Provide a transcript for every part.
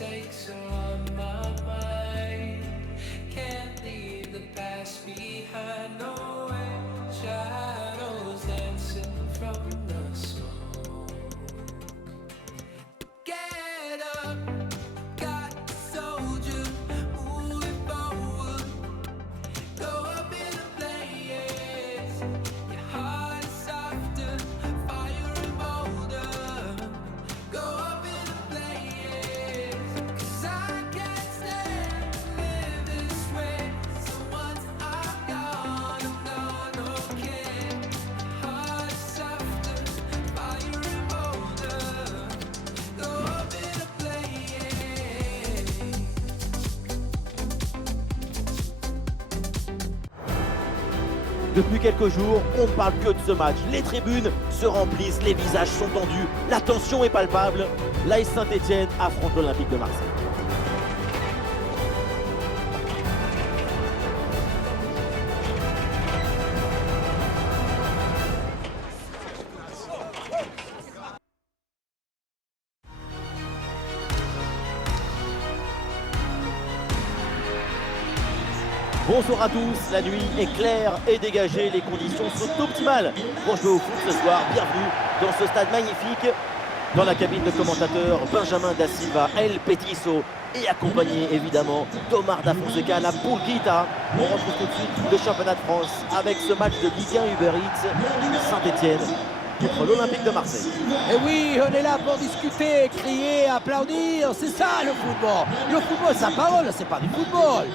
mistakes are on my mind. Can't leave the past behind. No way. Shadows dancing from the smoke. Get up, got the soldier, moving forward. Go up in a blaze. Your heart is softer, fire and bolder. Go up in a blaze. 'Cause I can't stand to live this way. So once I'm gone, okay. Heart is softer, fire and bolder. Go up in a blaze. Depuis quelques jours, on ne parle que de ce match. Les tribunes se remplissent, les visages sont tendus, la tension est palpable. L'AS Saint-Etienne affronte l'Olympique de Marseille. Bonsoir à tous, la nuit est claire et dégagée, les conditions sont optimales pour jouer au foot ce soir. Bienvenue dans ce stade magnifique. Dans la cabine de commentateurs, Benjamin Da Silva, El Petiso et accompagné évidemment d'Omar Da Fonseca, la Pulguita. On retrouve tout de suite le championnat de France avec ce match de Ligue 1 Uber Eats, Saint-Etienne contre l'Olympique de Marseille. Et oui, on est là pour discuter, crier, applaudir, c'est ça le football. Le football, sa parole, c'est pas du football.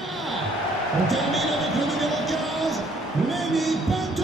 On termine avec le numéro 15, Lenny Pinto.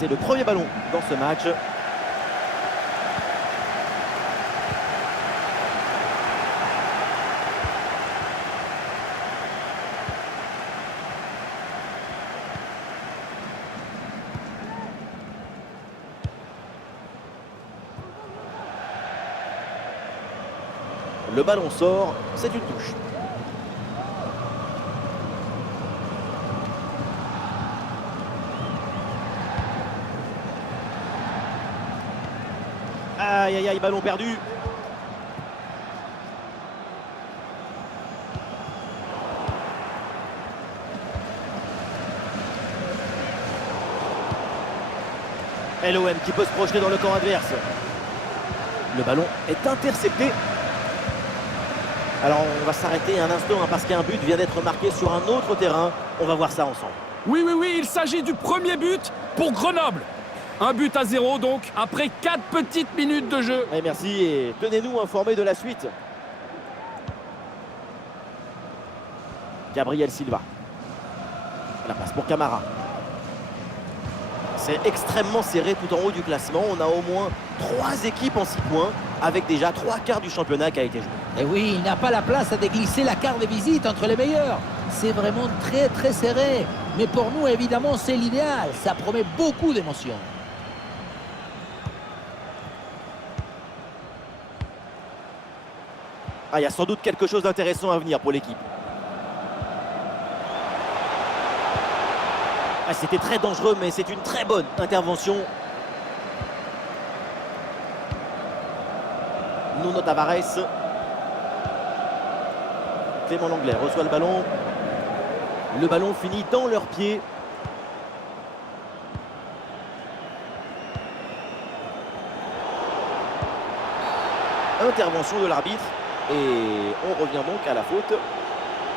C'est le premier ballon dans ce match. Le ballon sort, c'est une touche. Aïe aïe aïe, ballon perdu. LOM qui peut se projeter dans le camp adverse. Le ballon est intercepté. Alors on va s'arrêter un instant parce qu'un but vient d'être marqué sur un autre terrain. On va voir ça ensemble. Oui, il s'agit du premier but pour Grenoble. 1-0 donc, après 4 petites minutes de jeu. Et merci et tenez-nous informés de la suite. Gabriel Silva. La passe pour Camara. C'est extrêmement serré tout en haut du classement. On a au moins 3 équipes en 6 points avec déjà 3/4 du championnat qui a été joué. Et oui, il n'a pas la place à déglisser la carte de visite entre les meilleurs. C'est vraiment très très serré. Mais pour nous, évidemment, c'est l'idéal. Ça promet beaucoup d'émotions. Ah, il y a sans doute quelque chose d'intéressant à venir pour l'équipe. Ah, c'était très dangereux, mais c'est une très bonne intervention. Nuno Tavares. Clément Langlais reçoit le ballon. Le ballon finit dans leurs pieds. Intervention de l'arbitre. Et on revient donc à la faute.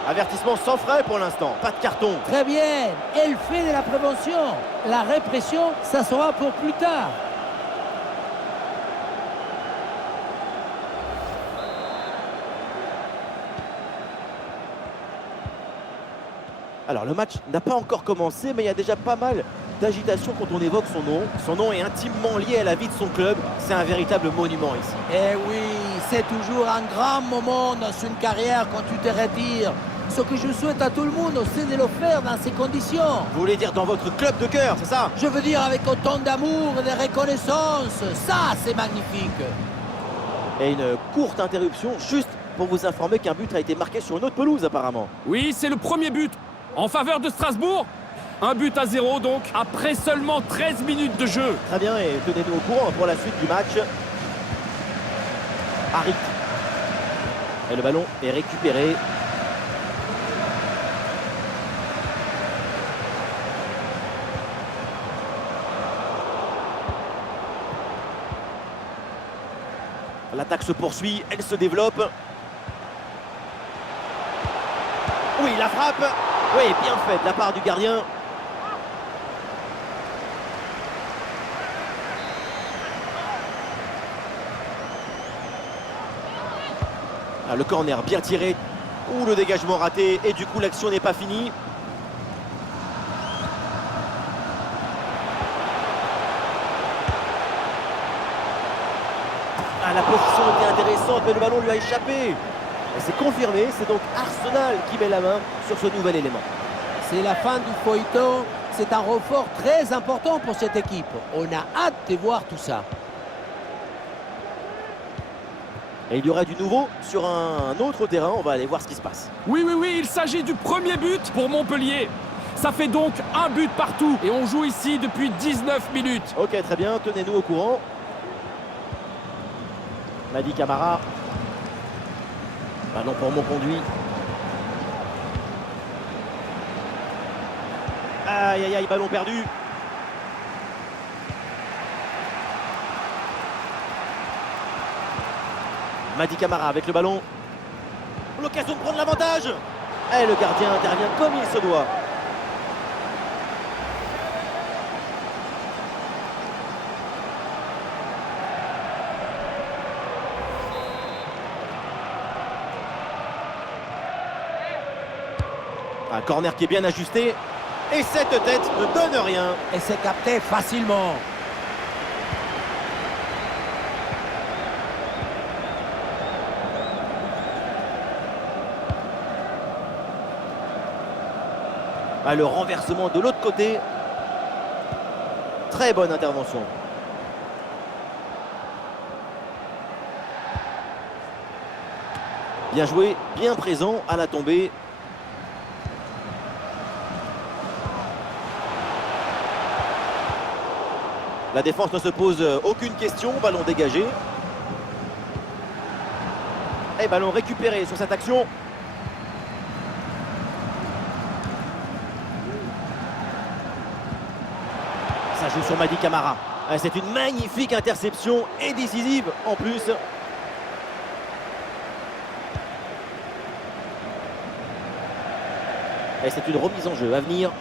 Avertissement sans frais pour l'instant, pas de carton. Très bien, elle fait de la prévention. La répression, ça sera pour plus tard. Alors le match n'a pas encore commencé, mais il y a déjà pas mal d'agitation quand on évoque son nom. Son nom est intimement lié à la vie de son club. C'est un véritable monument ici. Eh oui, c'est toujours un grand moment dans une carrière quand tu te retires. Ce que je souhaite à tout le monde, c'est de le faire dans ces conditions. Vous voulez dire dans votre club de cœur, c'est ça? Je veux dire avec autant d'amour et de reconnaissance. Ça, c'est magnifique. Et une courte interruption, juste pour vous informer qu'un but a été marqué sur une autre pelouse apparemment. Oui, c'est le premier but en faveur de Strasbourg. Un but à 0 donc, après seulement 13 minutes de jeu. Très bien, et tenez-nous au courant pour la suite du match. Harit. Et le ballon est récupéré. L'attaque se poursuit, elle se développe. Oui, la frappe. Oui, bien fait de la part du gardien. Ah, le corner bien tiré. Ouh, le dégagement raté. Et du coup, l'action n'est pas finie. Ah, la position était intéressante, mais le ballon lui a échappé. Et c'est confirmé, c'est donc Arsenal qui met la main sur ce nouvel élément. C'est la fin du feuilleton. C'est un renfort très important pour cette équipe. On a hâte de voir tout ça. Et il y aura du nouveau sur un autre terrain. On va aller voir ce qui se passe. Oui, il s'agit du premier but pour Montpellier. Ça fait donc un but partout et on joue ici depuis 19 minutes. Ok, très bien, tenez-nous au courant. Mady Camara. Ballon pour Monconduit. Aïe, aïe, aïe, ballon perdu. Mady Camara avec le ballon. L'occasion de prendre l'avantage. Et le gardien intervient comme il se doit. Un corner qui est bien ajusté. Et cette tête ne donne rien. Et c'est capté facilement. Ah, le renversement de l'autre côté. Très bonne intervention. Bien joué, bien présent à la tombée. La défense ne se pose aucune question. Ballon dégagé. Et ballon récupéré sur cette action. Ça joue sur Mady Camara. C'est une magnifique interception et décisive en plus. Et c'est une remise en jeu à venir.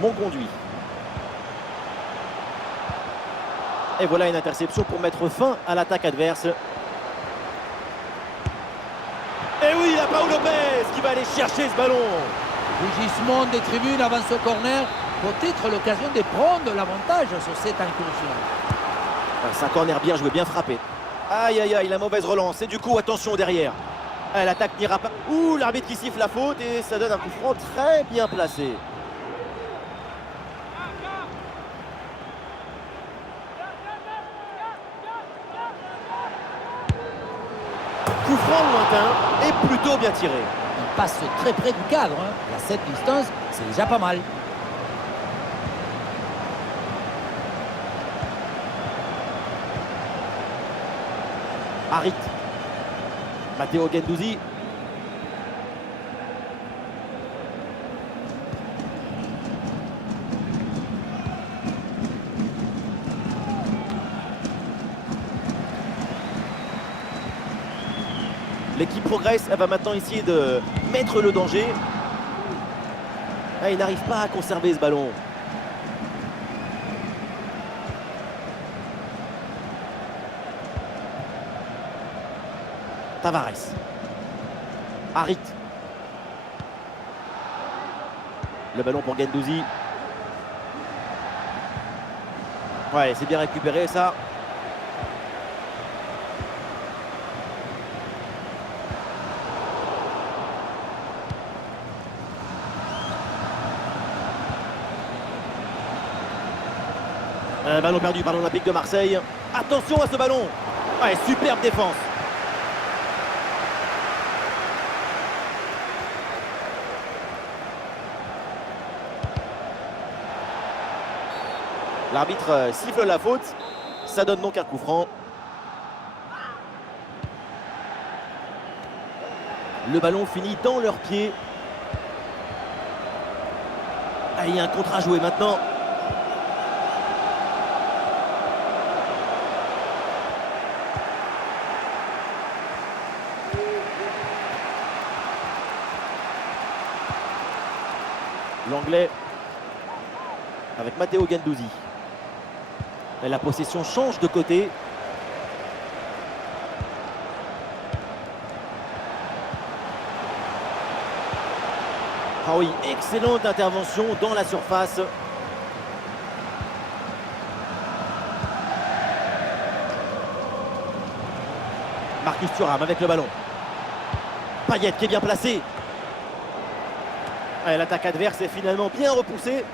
Monconduit. Et voilà une interception pour mettre fin à l'attaque adverse. Et oui, la Paul Lopez qui va aller chercher ce ballon. Rugissement des tribunes avant ce corner. Peut-être l'occasion de prendre l'avantage sur cette incursion. C'est un corner bien joué, bien frappé. Aïe, aïe, aïe, la mauvaise relance. Et du coup, attention derrière. L'attaque n'ira pas. Ouh, l'arbitre qui siffle la faute et ça donne un coup franc très bien placé. Coup franc lointain et plutôt bien tiré. Il passe très près du cadre. À cette distance, c'est déjà pas mal. Harit. Matteo Guendouzi. L'équipe progresse, elle va maintenant essayer de mettre le danger. Il n'arrive pas à conserver ce ballon. Tavares. Harit. Le ballon pour Guendouzi. Ouais, c'est bien récupéré ça. Un ballon perdu par l'Olympique de Marseille. Attention à ce ballon. Ouais, superbe défense. L'arbitre siffle la faute. Ça donne donc un coup franc. Le ballon finit dans leurs pieds. Ah, il y a un contre à jouer maintenant. L'anglais avec Matteo Guendouzi. Et la possession change de côté. Ah oui, excellente intervention dans la surface. Marcus Thuram avec le ballon. Payet qui est bien placé. L'attaque adverse est finalement bien repoussée.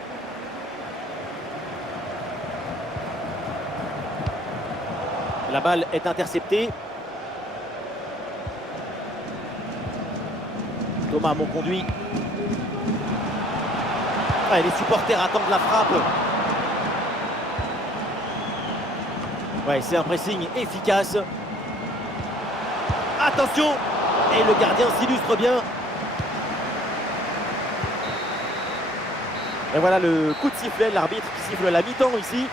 La balle est interceptée. Thomas Monconduit. Les supporters attendent la frappe. Ouais, c'est un pressing efficace. Attention! Et le gardien s'illustre bien. Et voilà le coup de sifflet, l'arbitre qui siffle la mi-temps ici.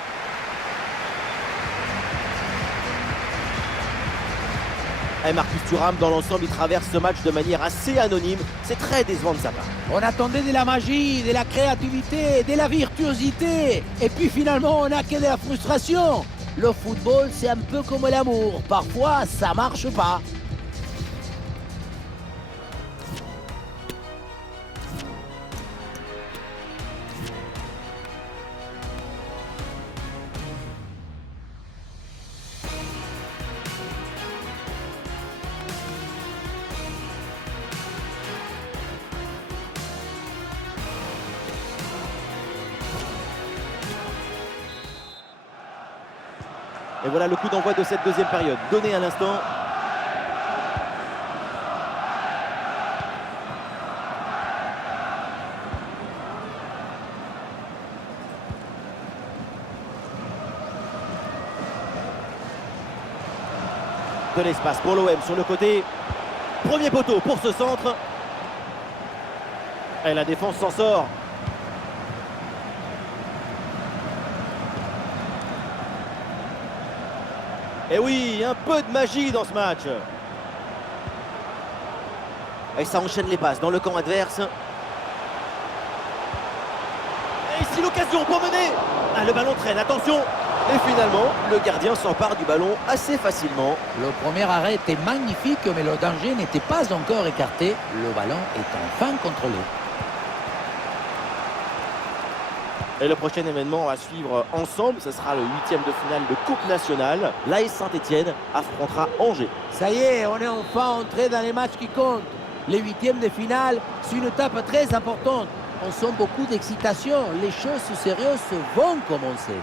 Et Marcus Thuram, dans l'ensemble, il traverse ce match de manière assez anonyme. C'est très décevant de sa part. On attendait de la magie, de la créativité, de la virtuosité. Et puis finalement, on n'a que de la frustration. Le football, c'est un peu comme l'amour. Parfois, ça marche pas. Et voilà le coup d'envoi de cette deuxième période, donné à l'instant. De l'espace pour l'OM sur le côté. Premier poteau pour ce centre. Et la défense s'en sort. Et oui, un peu de magie dans ce match. Et ça enchaîne les passes dans le camp adverse. Et ici l'occasion pour mener. Le ballon traîne, attention. Et finalement, le gardien s'empare du ballon assez facilement. Le premier arrêt était magnifique, mais le danger n'était pas encore écarté. Le ballon est enfin contrôlé. Et le prochain événement à suivre ensemble, ce sera le 8e de finale de Coupe nationale. L'AS Saint-Etienne affrontera Angers. Ça y est, on est enfin entré dans les matchs qui comptent. Les 8e de finale, c'est une étape très importante. On sent beaucoup d'excitation. Les choses sérieuses vont commencer.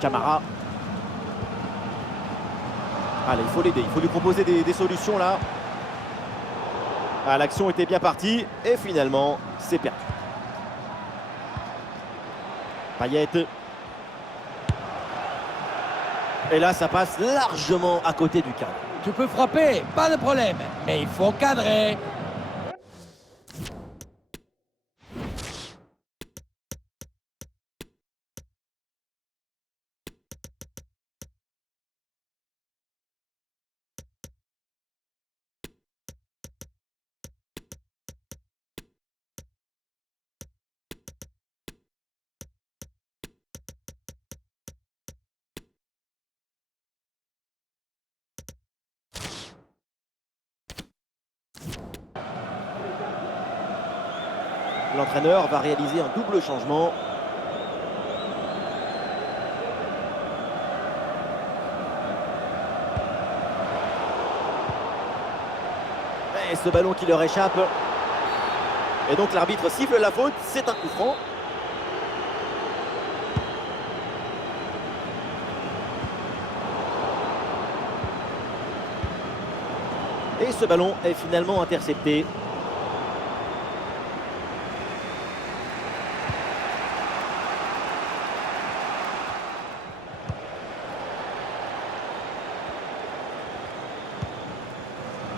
Camara. Allez, il faut l'aider, il faut lui proposer des solutions là. L'action était bien partie et finalement, c'est perdu. Payet. Et là, ça passe largement à côté du cadre. Tu peux frapper, pas de problème. Mais il faut cadrer. L'entraîneur va réaliser un double changement. Et ce ballon qui leur échappe. Et donc l'arbitre siffle la faute, c'est un coup franc. Et ce ballon est finalement intercepté.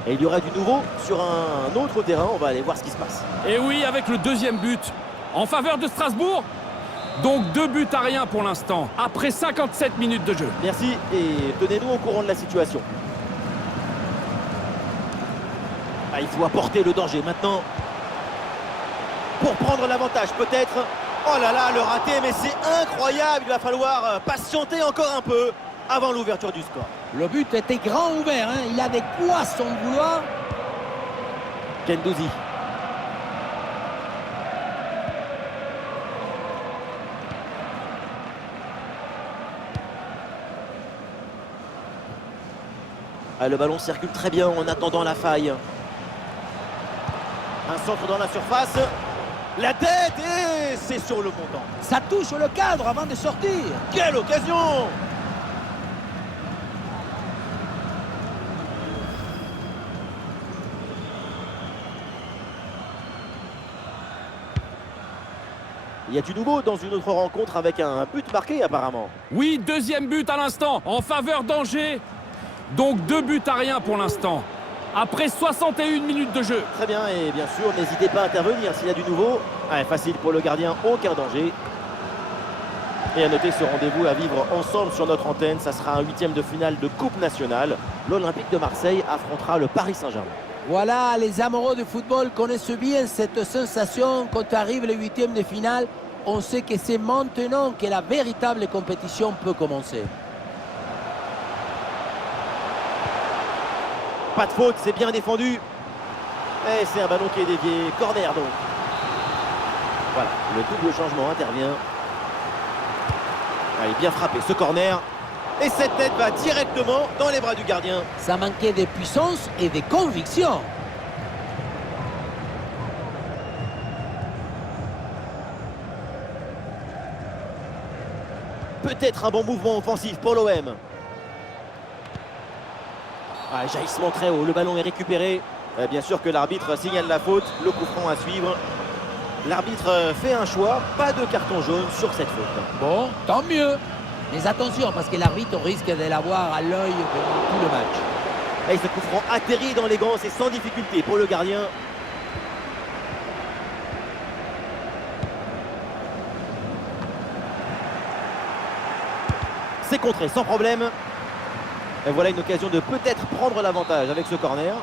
Et il y aura du nouveau sur un autre terrain. On va aller voir ce qui se passe. Et oui, avec le deuxième but en faveur de Strasbourg. Donc 2 buts à rien pour l'instant, après 57 minutes de jeu. Merci et tenez-nous au courant de la situation. Ah, il faut apporter le danger maintenant. Pour prendre l'avantage peut-être. Oh là là, le raté, mais c'est incroyable. Il va falloir patienter encore un peu avant l'ouverture du score. Le but était grand ouvert, hein. Il avait quoi son vouloir. Gendouzi. Ah, le ballon circule très bien en attendant la faille. Un centre dans la surface. La tête et c'est sur le montant. Ça touche le cadre avant de sortir. Quelle occasion! Il y a du nouveau dans une autre rencontre avec un but marqué apparemment. Oui, deuxième but à l'instant, en faveur d'Angers. Donc 2 buts à rien pour l'instant, après 61 minutes de jeu. Très bien et bien sûr, n'hésitez pas à intervenir s'il y a du nouveau. Ah, facile pour le gardien, aucun danger. Et à noter ce rendez-vous à vivre ensemble sur notre antenne. Ça sera un 8e de finale de Coupe nationale. L'Olympique de Marseille affrontera le Paris Saint-Germain. Voilà, les amoureux du football connaissent bien cette sensation. Quand arrive le 8e de finale, on sait que c'est maintenant que la véritable compétition peut commencer. Pas de faute, c'est bien défendu. Et c'est un ballon qui est dévié. Corner donc. Voilà, le double changement intervient. Allez, bien frappé ce corner. Et cette tête va directement dans les bras du gardien. Ça manquait de puissance et de conviction. Peut-être un bon mouvement offensif pour l'OM. Ah, jaillissement très haut, le ballon est récupéré. Bien sûr que l'arbitre signale la faute, le coup franc à suivre. L'arbitre fait un choix, pas de carton jaune sur cette faute. Bon, tant mieux. Mais attention, parce que l'arbitre risque de l'avoir à l'œil pendant tout le match. Et ce coup franc atterrit dans les gants, c'est sans difficulté pour le gardien. C'est contré sans problème. Et voilà une occasion de peut-être prendre l'avantage avec ce corner.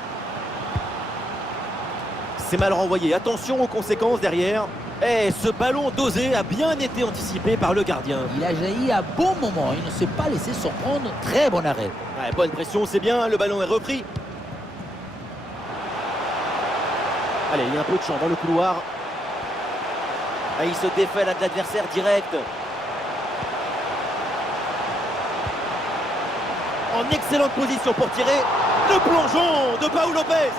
C'est mal renvoyé. Attention aux conséquences derrière. Et ce ballon dosé a bien été anticipé par le gardien. Il a jailli à bon moment. Il ne s'est pas laissé surprendre. Très bon arrêt. Ouais, bonne pression, c'est bien. Le ballon est repris. Allez, il y a un peu de champ dans le couloir. Ah, il se défait là de l'adversaire direct. En excellente position pour tirer. Le plongeon de Paul Lopez.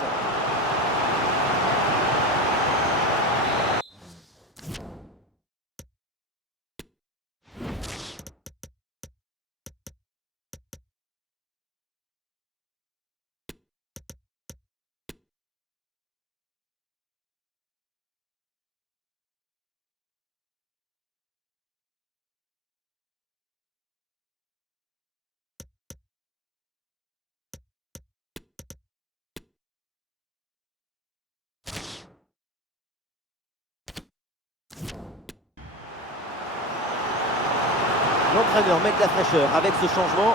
L'entraîneur met de la fraîcheur avec ce changement.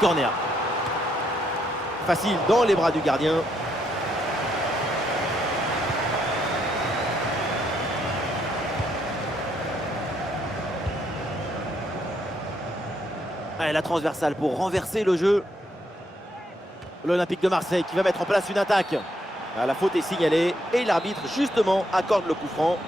Corner. Facile dans les bras du gardien. Allez, la transversale pour renverser le jeu. L'Olympique de Marseille qui va mettre en place une attaque. Ah, la faute est signalée et l'arbitre justement accorde le coup franc.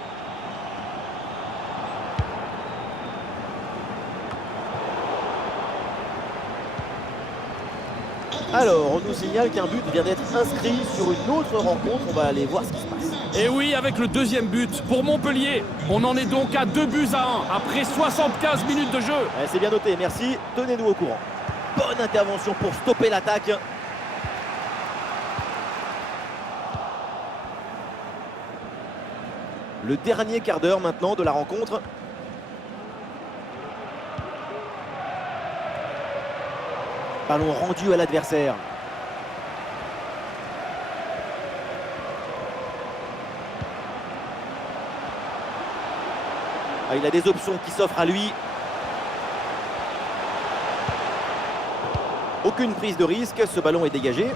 Alors, on nous signale qu'un but vient d'être inscrit sur une autre rencontre. On va aller voir ce qui se passe. Et oui, avec le deuxième but pour Montpellier. On en est donc à 2-1 après 75 minutes de jeu. Ouais, c'est bien noté, merci. Tenez-nous au courant. Bonne intervention pour stopper l'attaque. Le dernier quart d'heure maintenant de la rencontre. Ballon rendu à l'adversaire. Ah, il a des options qui s'offrent à lui. Aucune prise de risque, ce ballon est dégagé.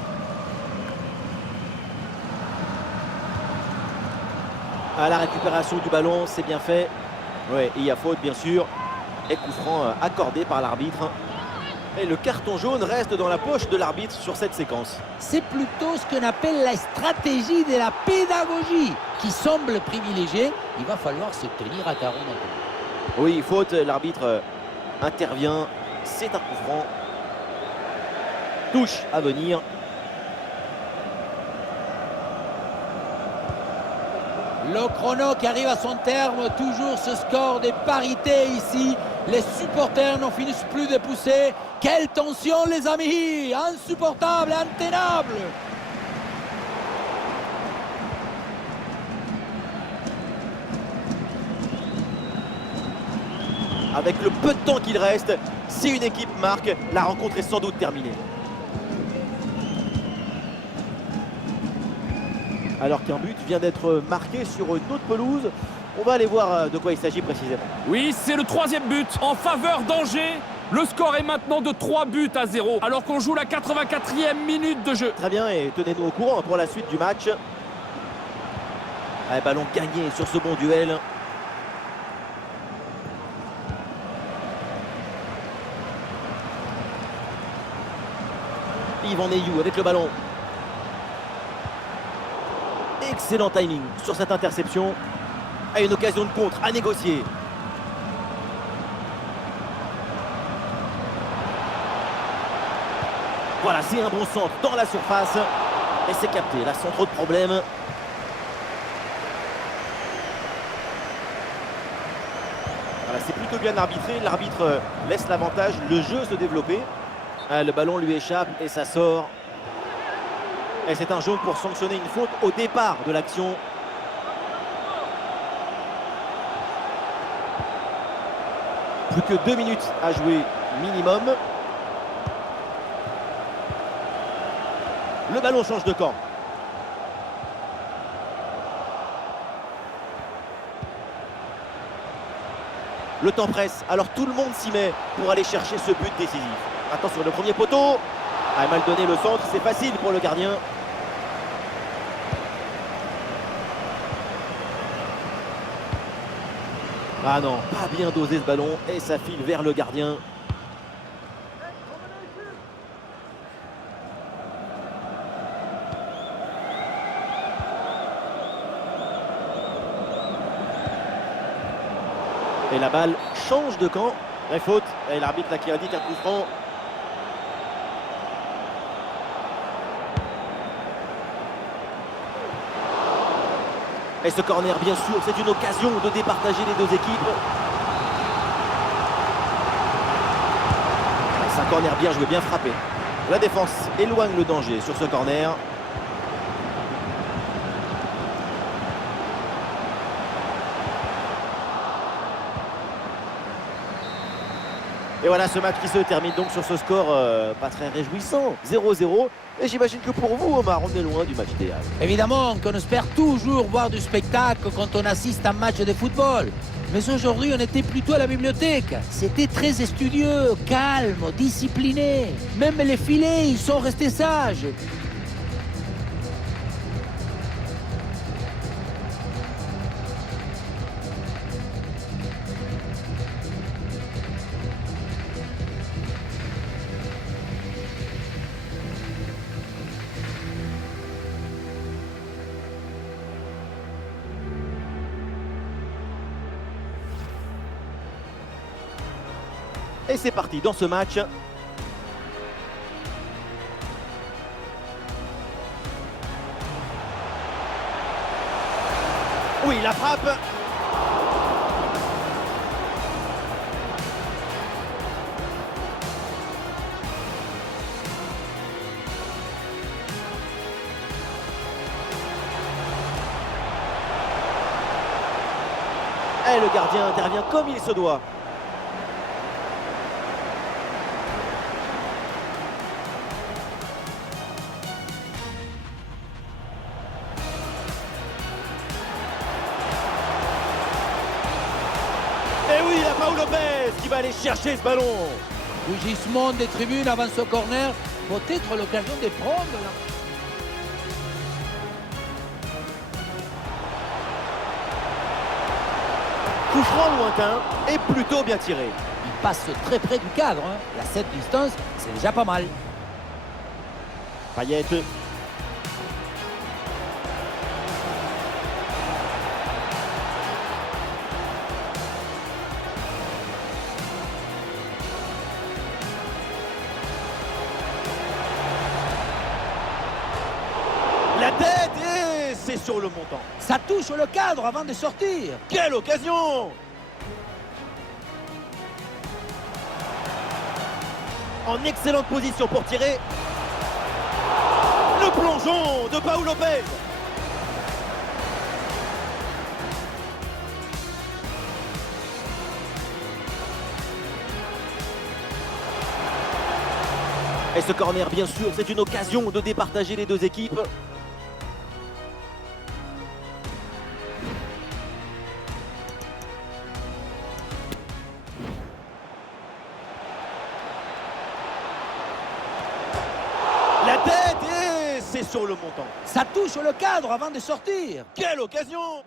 À la récupération du ballon, c'est bien fait. Ouais, il y a faute bien sûr. Et coup franc accordé par l'arbitre. Et le carton jaune reste dans la poche de l'arbitre sur cette séquence. C'est plutôt ce qu'on appelle la stratégie de la pédagogie qui semble privilégiée. Il va falloir se tenir à carreau maintenant. Oui, faute, l'arbitre intervient. C'est un coup franc. Touche à venir. Le chrono qui arrive à son terme, toujours ce score des parités ici. Les supporters n'en finissent plus de pousser. Quelle tension les amis, insupportable, intenable. Avec le peu de temps qu'il reste, si une équipe marque, la rencontre est sans doute terminée. Alors qu'un but vient d'être marqué sur une autre pelouse, on va aller voir de quoi il s'agit précisément. Oui, c'est le troisième but en faveur d'Angers. Le score est maintenant de 3-0 alors qu'on joue la 84e minute de jeu. Très bien, et tenez-nous au courant pour la suite du match. Ah, ballon gagné sur ce bon duel. Yvan Neyou avec le ballon. Excellent timing sur cette interception. À une occasion de contre à négocier. Voilà, c'est un bon centre dans la surface. Et c'est capté, là sans trop de problèmes. Voilà, c'est plutôt bien arbitré. L'arbitre laisse l'avantage, le jeu se développer. Ah, le ballon lui échappe et ça sort. Et c'est un jaune pour sanctionner une faute au départ de l'action. Plus que 2 minutes à jouer minimum. Le ballon change de camp. Le temps presse, alors tout le monde s'y met pour aller chercher ce but décisif. Attention, le premier poteau. Ah, mal donné le centre, c'est facile pour le gardien. Ah non, pas bien dosé ce ballon et ça file vers le gardien. Et la balle change de camp. Et faute. Et l'arbitre là qui indique un coup franc. Et ce corner, bien sûr, c'est une occasion de départager les deux équipes. C'est un corner bien joué, bien frappé. La défense éloigne le danger sur ce corner. Et voilà ce match qui se termine donc sur ce score pas très réjouissant, 0-0. Et j'imagine que pour vous, Omar, on est loin du match idéal. Évidemment qu'on espère toujours voir du spectacle quand on assiste à un match de football. Mais aujourd'hui, on était plutôt à la bibliothèque. C'était très studieux, calme, discipliné. Même les filets, ils sont restés sages. Et c'est parti dans ce match. Oui, la frappe. Et le gardien intervient comme il se doit. Et oui, la Paul Lopez qui va aller chercher ce ballon. Rugissement des tribunes avant ce corner, peut-être l'occasion de prendre. Coup franc lointain et plutôt bien tiré. Il passe très près du cadre. Et à cette distance, c'est déjà pas mal. Payet. La tête et c'est sur le montant. Ça touche le cadre avant de sortir. Quelle occasion! En excellente position pour tirer. Le plongeon de Paul Lopez. Et ce corner, bien sûr, c'est une occasion de départager les deux équipes. La tête et c'est sur le montant. Ça touche le cadre avant de sortir. Quelle occasion!